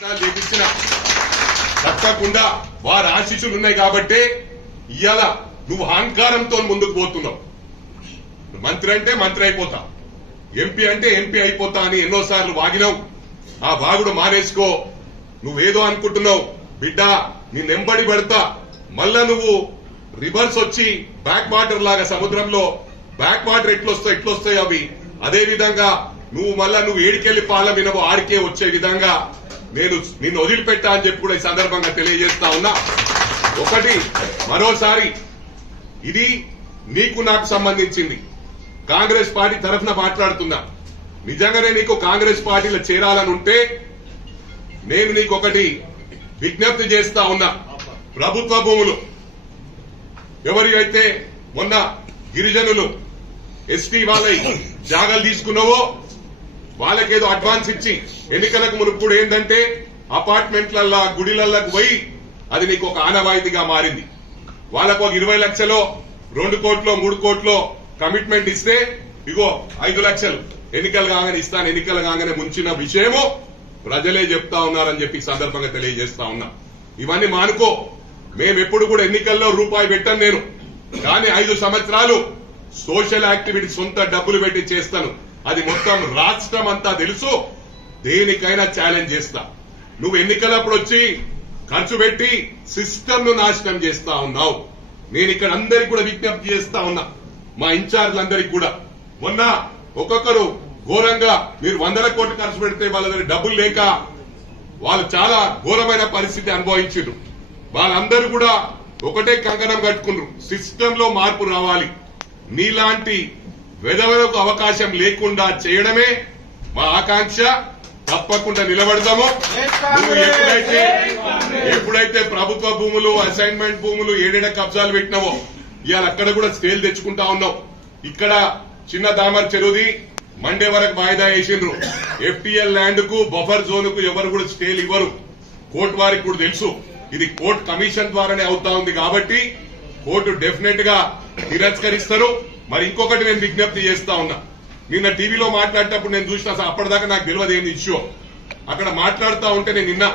చేపించిన తప్పకుండా వారి ఆశీస్సులు ఉన్నాయి కాబట్టి ఇవాళ నువ్వు అహంకారంతో ముందుకు పోతున్నావు. మంత్రి అంటే మంత్రి అయిపోతా, ఎంపీ అంటే ఎంపీ అయిపోతా అని ఎన్నోసార్లు వాగినావు. ఆ వాగుడు మానేసుకో. నువ్వేదో అనుకుంటున్నావు బిడ్డ, నీ నెంబడి పెడతా. మళ్ళా నువ్వు రివర్స్ వచ్చి బ్యాక్ వాటర్ లాగా సముద్రంలో బ్యాక్ వాటర్ ఎట్లొస్తాయి అవి అదే విధంగా నువ్వు మళ్ళా నువ్వు ఏడికెళ్లి పాల వినవు ఆడికే వచ్చే విధంగా నేను నిన్ను వదిలిపెట్టా అని చెప్పి కూడా ఈ సందర్భంగా తెలియజేస్తా ఉన్నా. ఒకటి మరోసారి ఇది నీకు నాకు సంబంధించింది. కాంగ్రెస్ పార్టీ తరఫున మాట్లాడుతున్నా. నిజంగానే నీకు కాంగ్రెస్ పార్టీలో చేరాలని ఉంటే నేను నీకు ఒకటి విజ్ఞప్తి చేస్తా ఉన్నా. ప్రభుత్వ భూములు ఎవరికైతే మొన్న గిరిజనులు ఎస్టీ వాళ్ళ జాగాలు తీసుకున్నావో వాళ్ళకేదో అడ్వాన్స్ ఇచ్చి ఎన్నికలకు మునుపు ఏంటంటే అపార్ట్మెంట్లల్లా గుడిలల్లకు పోయి అది నీకు ఒక ఆనవాయితీగా మారింది. వాళ్ళకు ఒక 20 లక్షలో 2 కోట్లో 3 కోట్లో కమిట్మెంట్ ఇస్తే ఇగో 5 లక్షలు ఎన్నికలు కాగానే ఇస్తాను, ఎన్నికలు కాగానే ముంచిన విషయము ప్రజలే చెప్తా ఉన్నారని చెప్పి సందర్భంగా తెలియజేస్తా ఉన్నా. ఇవన్నీ మానుకో. మేమెప్పుడు కూడా ఎన్నికల్లో రూపాయి పెట్టాను నేను, కానీ 5 సంవత్సరాలు సోషల్ యాక్టివిటీ సొంత డబ్బులు పెట్టి చేస్తాను. అది మొత్తం రాష్ట్రం అంతా తెలుసు. దేనికైనా ఛాలెంజ్ చేస్తా. నువ్వు ఎన్నికలప్పుడు వచ్చి ఖర్చు పెట్టి సిస్టమ్ ను నాశనం చేస్తా ఉన్నావు. నేను ఇక్కడ అందరికి కూడా విజ్ఞప్తి చేస్తా ఉన్నా, మా ఇన్ఛార్జ్లందరికీ కూడా. మొన్న ఒక్కొక్కరు ఘోరంగా మీరు 100 కోట్లు ఖర్చు పెడితే వాళ్ళ దగ్గర డబ్బులు లేక వాళ్ళు చాలా ఘోరమైన పరిస్థితి అనుభవించారు. వాళ్ళందరూ కూడా ఒకటే కంకణం కట్టుకున్నారు, సిస్టమ్ లో మార్పు రావాలి. నీలాంటి వెధవలకు అవకాశం లేకుండా చేయడమే మా ఆకాంక్ష. తప్పకుండా నిలబడతాము. నువ్వు ఎప్పుడైతే ప్రభుత్వ భూములు అసైన్మెంట్ భూములు ఏడేడ కబ్జాలు పెట్టినావో ఇవాళ అక్కడ కూడా స్కేల్ తెచ్చుకుంటా ఉన్నావు. ఇక్కడ చిన్న దామర్ చెరువుది మండే వరకు వాయిదా వేసిండ్రు. ఎఫ్టీఎల్ ల్యాండ్ కు బఫర్ జోన్ కు ఎవరు కూడా స్కేల్ ఇవ్వరు. కోర్టు వారికి కూడా తెలుసు ఇది కోర్టు కమిషన్ ద్వారానే అవుతా ఉంది కాబట్టి కోర్టు డెఫినెట్ గా తిరస్కరిస్తారు. మరి ఇంకొకటి నేను విజ్ఞప్తి చేస్తా ఉన్నా. నిన్న టీవీలో మాట్లాడేటప్పుడు నేను చూసిన అప్పటిదాకా నాకు తెలియదు ఏంది ఇష్యూ. అక్కడ మాట్లాడుతా ఉంటే నేను నిన్న